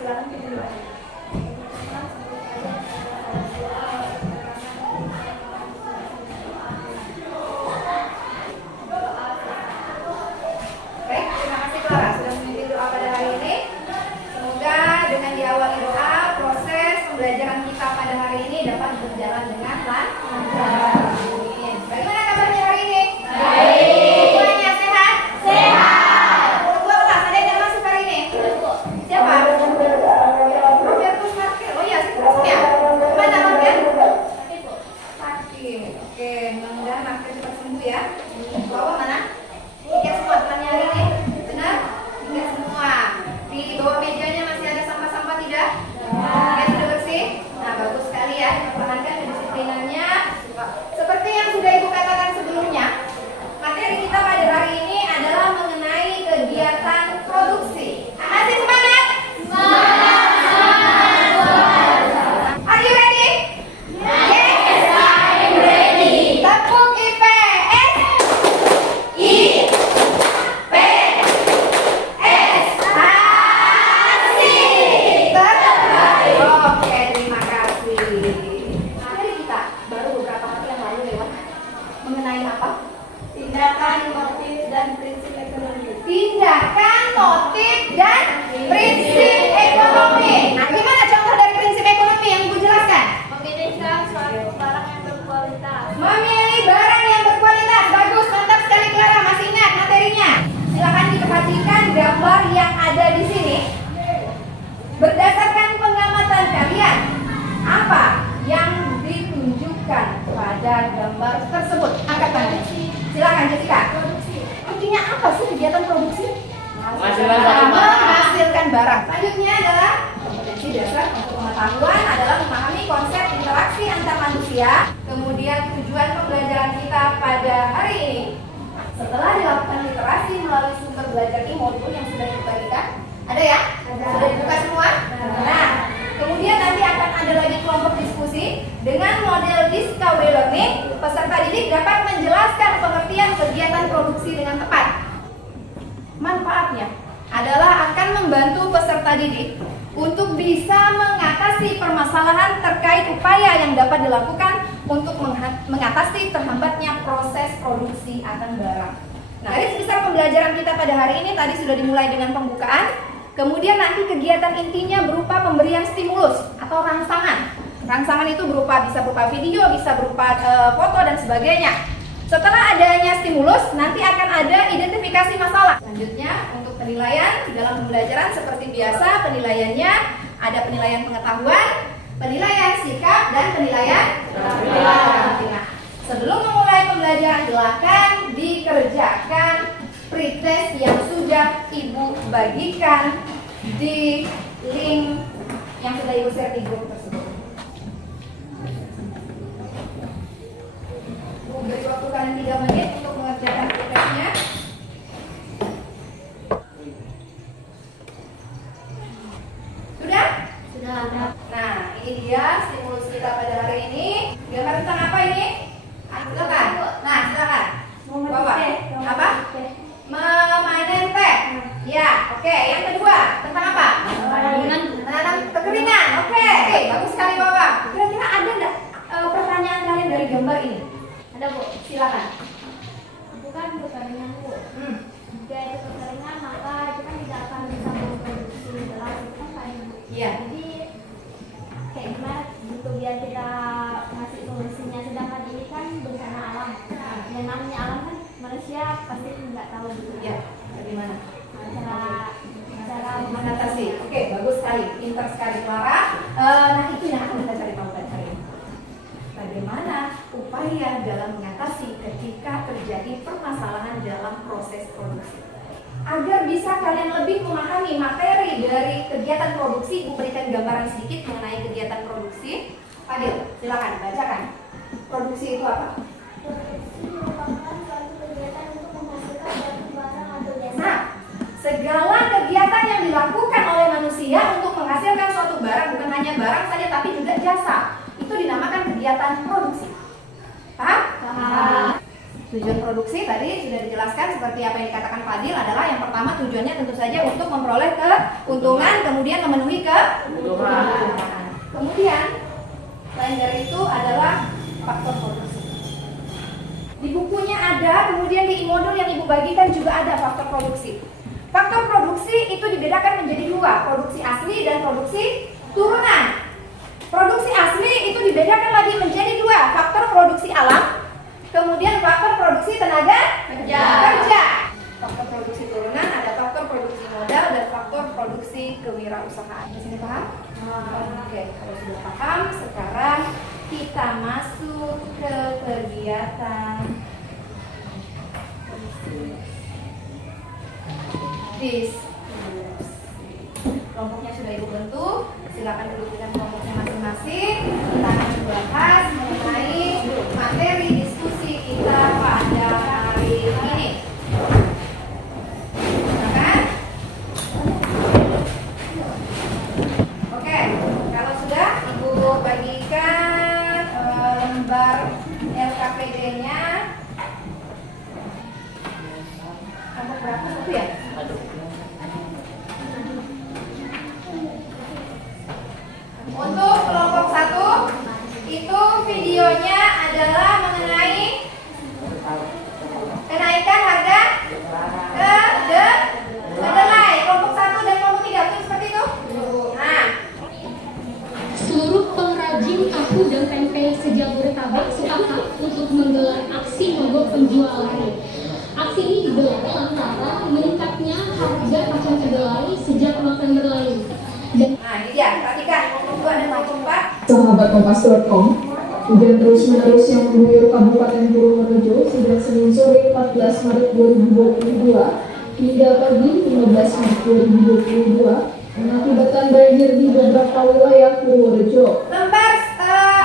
silakan kita doa. Baik, terima kasih Clara sudah memimpin doa pada hari ini. Semoga dengan diawali doa, proses pembelajaran kita pada hari ini dapat berjalan dengan lancar. Amin. Bagaimana kabarnya hari ini? Baik. Semuanya sehat? Sehat. Untuk kelas ada yang tidak masuk hari ini? Siapa? Robertus Markel. Oh iya, sih masuk ya. Mana Markel? Sakit. Oke, mudah-mudahan Markel cepat sembuh ya. Bawa mana? Tiket semua temannya hari ini? Benar? Tiket semua. Di bawah mejanya masih ada sampah-sampah tidak? Ya, sudah bersih? Nah, bagus sekali ya. Pertahankan kedisiplinannya. Seperti yang sudah Ibu katakan sebelumnya, materi kita pada hari ini adalah mengenai kegiatan produksi. Masih semangat? Are you ready? Yes, I'm ready. Tepuk IPS. IPS. Asik. Terbaik. Oke, terima kasih. Materi kita baru beberapa hari yang lalu lewat mengenai apa? Tindakan, motif, dan prinsip ekonomi. Tindakan, motif, dan prinsip ekonomi. Nah, gimana contoh dari prinsip ekonomi yang Ibu jelaskan? Memilihkan suatu barang yang berkualitas. Memilih barang yang berkualitas. Bagus, mantap sekali Clara. Masih ingat materinya? Silakan diperhatikan gambar yang ada di sini. Berdasarkan pengamatan kalian, apa yang ditunjukkan pada gambar tersebut? Angkat tangan. Silakan Jessica. Artinya apa sih kegiatan produksi? Menghasilkan barang. Selanjutnya adalah kompetensi dasar untuk pengetahuan adalah memahami konsep interaksi antar manusia. Kemudian tujuan pembelajaran kita pada hari ini setelah dilakukan literasi melalui sumber belajar di modul yang sudah dibagikan. Ada ya? Sudah dibuka semua? Nah, kemudian nanti akan ada lagi kelompok diskusi dengan model Discovery Learning. Peserta didik dapat menjelaskan pengertian kegiatan produksi dengan tepat. Manfaatnya adalah akan membantu peserta didik untuk bisa mengatasi permasalahan terkait upaya yang dapat dilakukan untuk mengatasi terhambatnya proses produksi akan barang. Nah, garis besar pembelajaran kita pada hari ini tadi sudah dimulai dengan pembukaan. Kemudian nanti kegiatan intinya berupa pemberian stimulus atau rangsangan. Rangsangan itu bisa berupa video, bisa berupa foto dan sebagainya. Setelah adanya stimulus, nanti akan ada identifikasi masalah. Selanjutnya untuk penilaian dalam pembelajaran seperti biasa, penilaiannya ada penilaian pengetahuan, penilaian sikap, dan penilaian perilaku. Nah, sebelum memulai pembelajaran silakan dikerjakan pretest yang sudah Ibu bagikan di link yang sudah Ibu share di grup tersebut. Beri waktu kalian 3 menit untuk mengerjakan pretestnya. Sudah? Sudah ada. Nah, ini dia stimulus kita pada hari ini. Gambar tentang apa ini? Silakan. Nah, silakan. Bapak. Apa? Memanen teh. Ya, oke. Yang kedua, tentang apa? Menanam kekeringan. Oke, bagus sekali Bapak. Kira-kira ada enggak pertanyaan kalian dari gambar ini? Ada Bu, silakan. Bukan kekeringan Bu. Jika itu kekeringan maka itu kan tidak akan bisa memproduksi gelas itu kan Pak Ibu. Iya. Jadi kayak gimana gitu biar kita ngasih solusinya, sedangkan ini kan bencana alam. Yang namanya alam kan manusia pasti nggak tahu gitu. Ya, bagaimana? Cara Mengatasi. Oke, bagus sekali, pintar sekali Clara. Nah, itu yang akan kita cari tahu pada hari ini. Bagaimana upaya dalam mengatasi ketika terjadi permasalahan dalam proses produksi. Agar bisa kalian lebih memahami materi dari kegiatan produksi, Ibu berikan gambaran sedikit mengenai kegiatan produksi. Fadil, silakan bacakan. Produksi itu apa? Produksi merupakan suatu kegiatan untuk menghasilkan suatu barang atau jasa. Nah, segala kegiatan yang dilakukan oleh manusia untuk menghasilkan suatu barang, bukan hanya barang saja tapi juga jasa, itu dinamakan kegiatan produksi. Paham? Paham. Tujuan produksi tadi sudah dijelaskan seperti apa yang dikatakan Fadil adalah yang pertama tujuannya tentu saja untuk memperoleh keuntungan, kemudian memenuhi kebutuhan. Kemudian selain dari itu adalah faktor produksi. Di bukunya ada, kemudian di modul yang Ibu bagikan juga ada faktor produksi. Faktor produksi itu dibedakan menjadi dua, produksi asli dan produksi turunan. Produksi asli itu dibedakan lagi menjadi dua, faktor produksi alam, kemudian faktor produksi tenaga kerja. Faktor produksi turunan ada faktor produksi modal dan faktor produksi kewirausahaan. Di sini paham? Oke, kalau sudah paham, sekarang kita masuk ke kegiatan diskusi. Kelompoknya sudah Ibu bentuk, silakan duduk dengan kelompoknya masing-masing. Kita akan membahas mengenai materi diskusi kita pada hari ini. Silakan. Oke, kalau sudah Ibu bagikan lembar LKPD-nya. Kelompok berapa? Satu ya? Untuk kelompok 1 itu videonya adalah mengenai kenaikan harga kedelai. Kelompok 1 dan kelompok 3 itu seperti itu. Nah, seluruh pengrajin tahu dan tempe se-Jabodetabek sepakat untuk menggelar aksi mogok penjualan. Aksi ini digelar lantaran meningkatnya harga kacang kedelai sejak November lalu. nah ini dia, perhatikan kelompok 2 dan kelompok 4. Sahabat Kompas.com, hujan terus-menerus yang mengguyur Kabupaten Purworejo sejak Senin sore 14 Maret 2022 hingga pagi 15 Maret 2022 mengakibatkan banjir di beberapa wilayah Purworejo. Lembar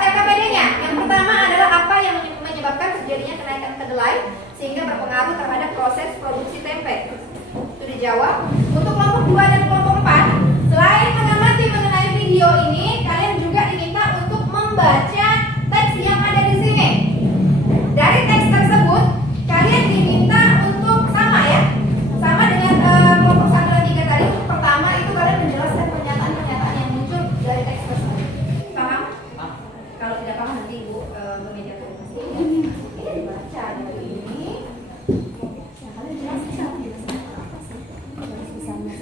LKPD-nya. Yang pertama adalah apa yang menyebabkan terjadinya kenaikan kedelai sehingga berpengaruh terhadap proses produksi tempe. Itu dijawab. Untuk kelompok 2 dan kelompok 4, selain mengamati mengenai video ini, kalian juga diminta untuk membaca teks yang ada di sini. Dari teks tersebut, kalian diminta untuk sama ya, sama dengan kelompok 1 dan 3 tadi. Pertama itu kalian menjelaskan pernyataan-pernyataan yang muncul dari teks tersebut. Paham? Kalau tidak paham nanti Ibu ke meja tulis. Ini dibaca dari ini. Ya, kalian jelaskan apa sih? Jelas saja.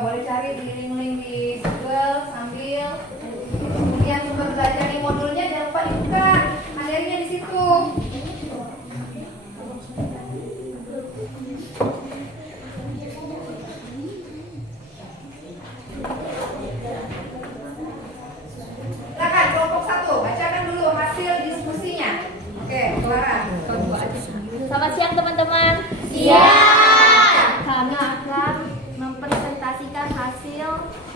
Boleh cari di link-link di Google sambil kemudian sumber belajar di modulnya jangan lupa dibuka materinya di situ. Silakan kelompok 1 bacakan dulu hasil diskusinya. Oke, Clara. Selamat siang teman-teman. Kami akan mempresentasikan hasil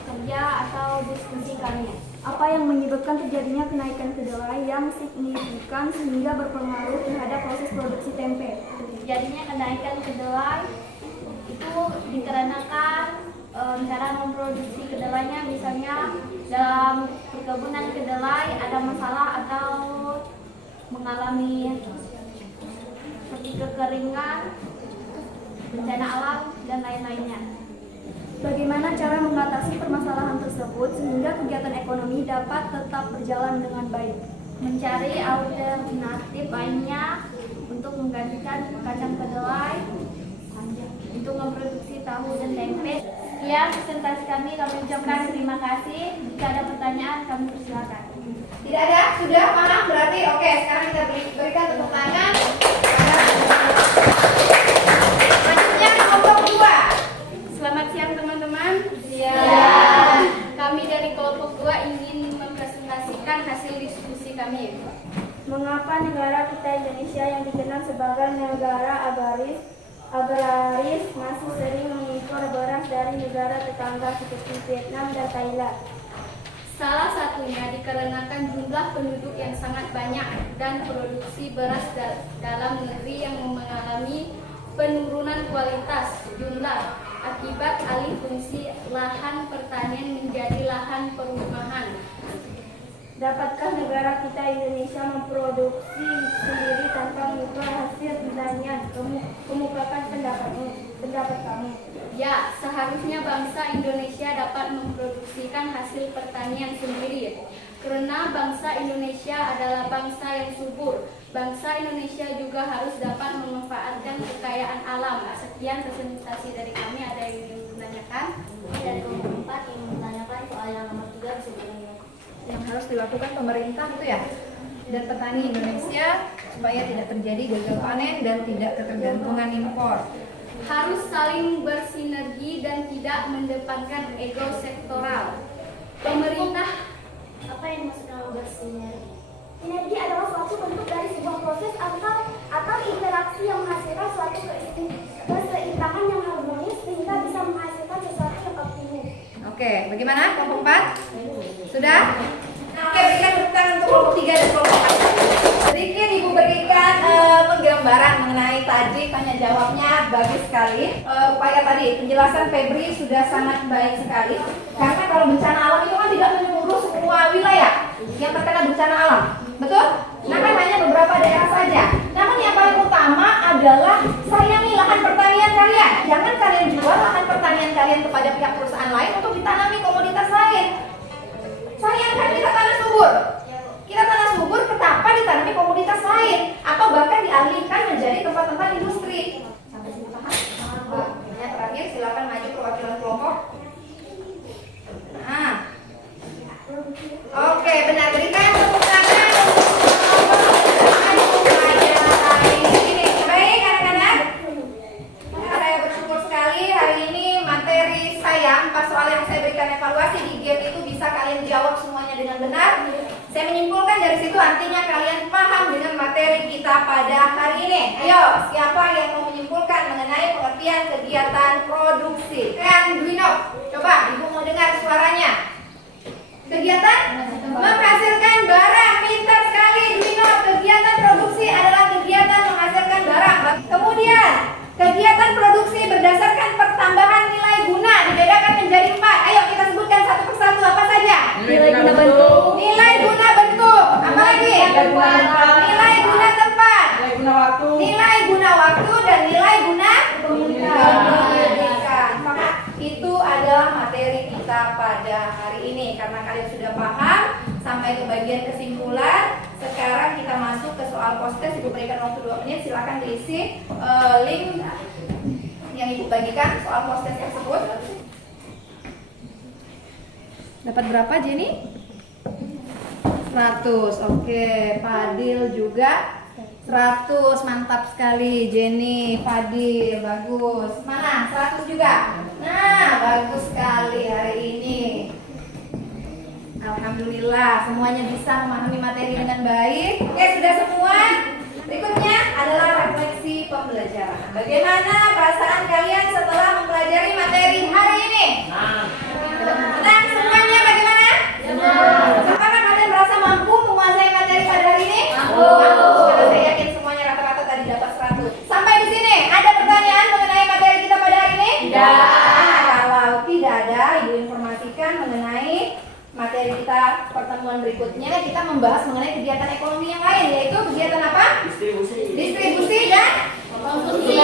kerja atau diskusi kami. Apa yang menyebabkan terjadinya kenaikan kedelai yang signifikan sehingga berpengaruh terhadap proses produksi tempe? Terjadinya kenaikan kedelai itu dikarenakan cara memproduksi kedelainya, misalnya dalam perkebunan kedelai ada masalah atau mengalami seperti kekeringan, bencana alam, dan lain-lainnya. Bagaimana cara mengatasi permasalahan tersebut sehingga kegiatan ekonomi dapat tetap berjalan dengan baik? Mencari alternatif lainnya untuk menggantikan kacang kedelai untuk memproduksi tahu dan tempe. Sekian presentasi kami ucapkan terima kasih. Jika ada pertanyaan kami persilakan. Tidak ada? Sudah paham? Berarti oke, sekarang kita berikan tepuk tangan. Selanjutnya kelompok 2. Selamat siang teman-teman. Kami dari kelompok 2 ingin mempresentasikan hasil diskusi kami. Mengapa negara kita Indonesia yang dikenal sebagai negara agraris masih sering mengimpor beras dari negara tetangga seperti Vietnam dan Thailand? Salah satunya dikarenakan jumlah penduduk yang sangat banyak dan produksi beras dalam negeri yang mengalami penurunan kualitas jumlah akibat alih fungsi lahan pertanian menjadi lahan perumahan. Dapatkah negara kita Indonesia memproduksi sendiri tanpa mengubah hasil pertanian? Kemukakan pendapat kamu. Ya, seharusnya bangsa Indonesia dapat memproduksikan hasil pertanian sendiri. Karena bangsa Indonesia adalah bangsa yang subur. Bangsa Indonesia juga harus dapat memanfaatkan kekayaan alam. Sekian presentasi dari kami. Ada yang ingin menanyakan? Dari kelompok 4 ingin menanyakan soal yang nomor 3 bisa diulangi. Yang harus dilakukan pemerintah itu ya, dan petani Indonesia supaya tidak terjadi gagal panen dan tidak ketergantungan impor. Harus saling bersinergi dan tidak mendepankan ego sektoral. Pemerintah Apa yang dimaksudkan bersinergi? Sinergi adalah suatu bentuk dari sebuah proses atau interaksi yang menghasilkan suatu keseimbangan yang harmonis sehingga bisa menghasilkan sesuatu yang optimal. Oke, bagaimana kelompok 4? Sudah? Oke, berikan tepuk tangan untuk kelompok 3 dan kelompok 4. Sedikit Ibu berikan penggambaran mengenai tadi tanya jawabnya bagus sekali. Upaya tadi penjelasan Febri sudah sangat baik sekali. Karena kalau bencana alam itu kan tidak menyeluruh semua wilayah yang terkena bencana alam, betul? Nah kan hanya beberapa daerah saja. Namun yang paling utama adalah sayangi lahan pertanian kalian. Jangan kalian jual lahan pertanian kalian kepada pihak perusahaan lain untuk ditanami komoditas lain. Sayangkan kita tanah subur. Kita tanah subur, kenapa ditanami komoditas lain? Atau bahkan dialihkan menjadi tempat-tempat industri. Sampai sini paham? Yang terakhir silakan maju perwakilan kelompok. Nah. Oke, benar. Berikan tepuk tangan untuk ini. Baik, anak-anak. Saya bersyukur sekali hari ini materi saya 4 soal yang saya berikan evaluasi di game itu bisa kalian jawab semuanya dengan benar. Saya menyimpulkan dari situ artinya kalian paham dengan materi kita pada hari ini. Ayo, siapa yang mau menyimpulkan mengenai pengertian kegiatan produksi? Kan Dwino, coba Ibu mau dengar suaranya. Kegiatan menghasilkan barang. Pintar sekali Dwino. Kegiatan produksi adalah kegiatan menghasilkan barang. Kemudian kegiatan produksi berdasarkan pertambahan nilai guna dibedakan menjadi 4. Ayo kita sebutkan satu persatu apa saja. Nilai guna bentuk. Nilai guna bentuk. Apa lagi? Nilai guna tempat. Nilai guna waktu dan nilai guna pendidikan. Maka itu adalah materi kita pada hari ini. Karena kalian sudah paham sampai ke bagian kesimpulan. Sekarang kita masuk ke soal post-test. Ibu berikan waktu 2 menit. Silakan diisi link yang Ibu bagikan soal post-test tersebut. Dapat berapa Jenny? 100. Oke, Fadil juga 100. Mantap sekali Jenny, Fadil, bagus. Mana? 100 juga. Nah, bagus sekali hari ini. Alhamdulillah semuanya bisa memahami materi dengan baik. Oke, sudah semua? Berikutnya adalah refleksi pembelajaran. Bagaimana perasaan kalian setelah mempelajari materi hari ini? Tenang semuanya, bagaimana? Apakah kalian merasa mampu menguasai materi pada hari ini? Mampu. Karena saya yakin semuanya rata-rata tadi dapat 100. Sampai di sini, ada pertanyaan mengenai materi kita pada hari ini? Tidak. Kalau tidak ada, Ibu informasikan mengenai materi kita pertemuan berikutnya. Kita membahas mengenai kegiatan ekonomi yang lain, yaitu kegiatan apa? Distribusi dan konsumsi.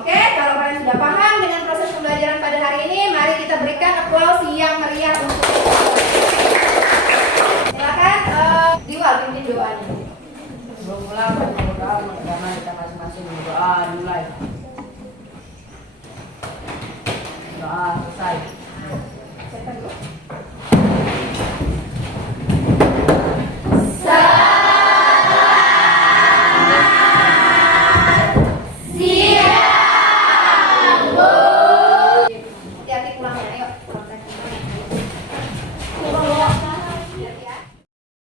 Oke, kalau kalian sudah paham dengan proses pembelajaran pada hari ini, mari kita berikan aplaus yang meriah